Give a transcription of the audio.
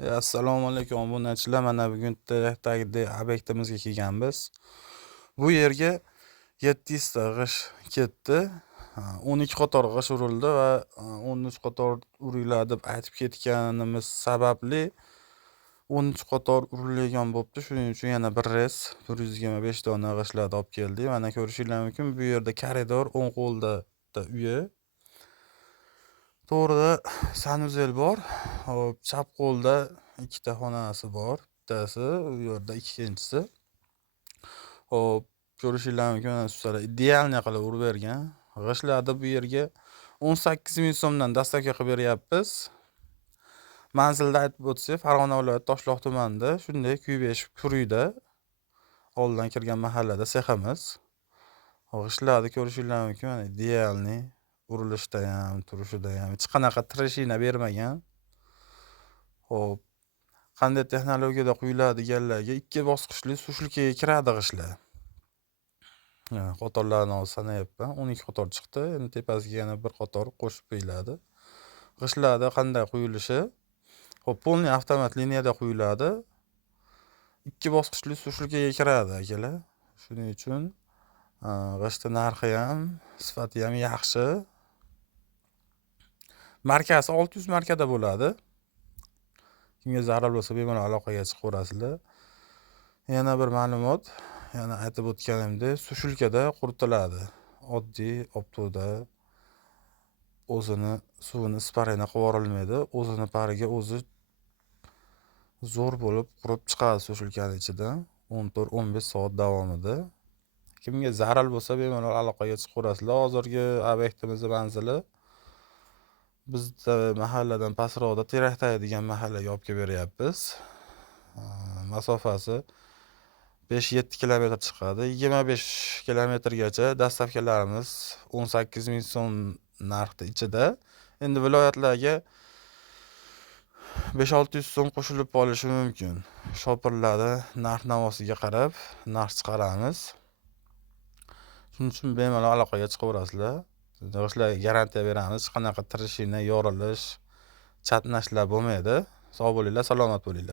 Assalomu alaykum obunachilar. Mana bugun tagida obyektimizga kelganmiz. Bu yerga 700 ta g'ish ketdi. 12 qator g'ish urildi va 13 qator uriladi deb aytib ketganimiz sababli 13 qator urilgan bo'pti. Shuning uchun yana bir res 125 dona g'ishlarni olib keldik. Mana ko'rishingiz mumkin, bu yerda koridor, o'ng qo'lda uyi. To'g'rida sanuzel bor. Hop, chap qo'lda ikkita xonasi bor. Bittasi, u yerda ikkinchisi. Hop, ko'rishingiz mumkin, mana shular idealniy qilib urib bergan. G'ishlarni bu yerga 18 ming so'mdan dastavka qilib beryapmiz. Manzilda aytib o'tsak, Farg'ona viloyati Toshloq tumanida, shunday Kuybesh Kuruyda oldindan kirgan mahallada seximiz. G'ishlarni ko'rishingiz mumkin, mana idealniy. Urilishda ham, turishida ham hech qanaqa trashina bermagan. Hop, qanday texnologiyada quyiladiganlarga 2 bosqichli sushilkaga kiradi g'ishlar. Qatorlarni sanayapman. 12 qator chiqdi. Endi tepasiga yana bir qator qo'shib qo'yiladi. G'ishlarda qanday quyilishi? Hop, polniy avtomat liniyada quyiladi. 2 bosqichli sushilkaga kiradi akalar. Shuning uchun g'ishning narxi ham, sifati ham yaxshi. Markasi 600 markada bo'ladi. Kimga zarur bo'lsa bemalol aloqaga chiqaverasizlar. Yana bir ma'lumot, yana aytib o'tganimdek, sushilkada quritiladi. Oddiy optoda o'zini suvini isparayna qilib yuborilmaydi. O'zini pariga o'zi zo'r bo'lib qurib chiqadi sushilkaning ichidan 14-15 soat davomida. Kimga zarur bo'lsa bemalol aloqaga chiqaverasizlar. Hozirgi obyektimiz manzili bizda mahalladan pastroqda Terakday degan mahallaga olib kelib beryapmiz. Masofasi 5-7 kilometr chiqadi. 25 kilometrgacha dastavkalarimiz 18 ming so'm narxda ichida. Endi viloyatlarga 5-600 so'm qo'shilib qolishi mumkin. Shopirlarda narx-navosiga qarab narx chiqaramiz. Shuning uchun bemalol aloqaga chiqaverasizlar. G'ishlarga garantiya beramiz. Hech qanaqa trashina, yorilish, chatnashlar bo'lmaydi. Sog' bo'linglar, salomat bo'linglar.